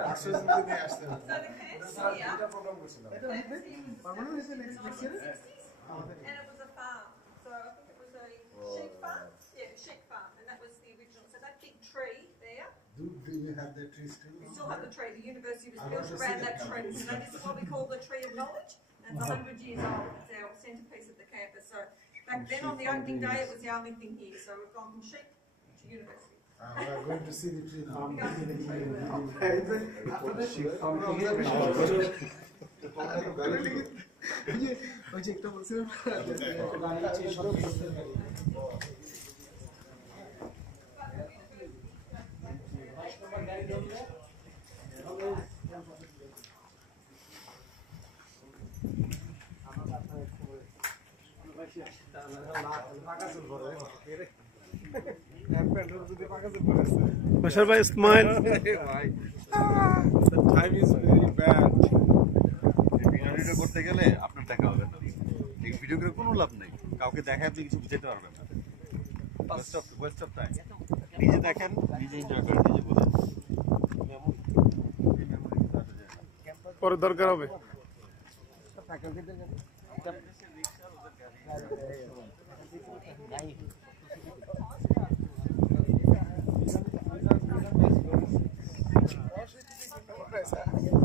So the fence here, and it was a farm. So I think it was a sheep farm. Yeah, sheep farm, and that was the original. So that big tree there. Do you have the tree still? We still have the tree. The university was built around that tree. So this is what we call the tree of knowledge. And it's 100 years old. It's our centrepiece of the campus. So back then on the opening day, it was the only thing here. So we've gone from sheep to university. We are going to see the tree now. Bashar bhai, smile. The time is very bad. Video করতে গেলে আপনার দেখা হবে না। এই video করে কোনো লাভ নেই। কাউকে দেখে আপনি কিছু বুঝাতে পারবেন না। West of time. নিজে দেখেন, নিজে এনজয় করেন, নিজে বুঝেন। পরে দরকার হবে। Yes.